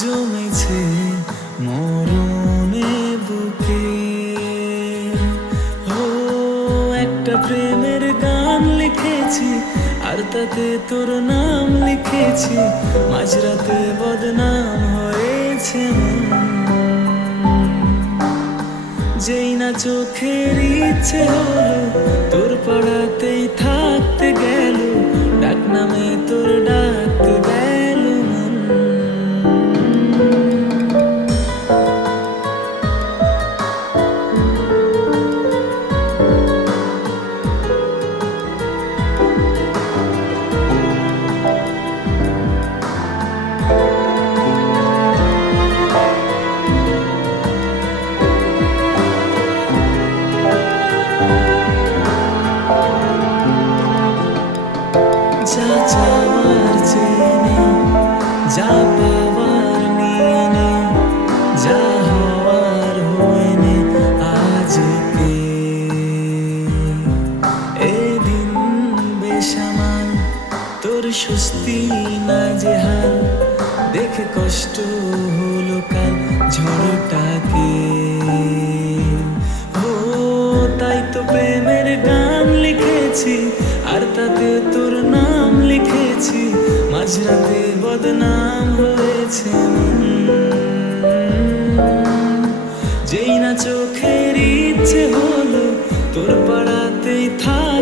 জমেছে মরণে বুকে। ও, একটা প্রেমের গান লিখেছি, আর তাতে তোর নাম লিখেছি, মাঝরাতে বদনাম হয়েছে যেই না চোখের ইচ্ছে হলো, তোর পাড়াতেই যা পাওয়ার যা হওয়ার হয়ে নে আজকে। এদিন বেসামাল, তোর স্বস্তি না যে দেখে কষ্ট হলো কাল ঝড়টাকে। ও, তাই তো প্রেমের গান লিখেছি মাঝরাতে বদনাম হয়েছে যেই না চোখের ইচ্ছে হলো তোর পাড়াতেই থাকতে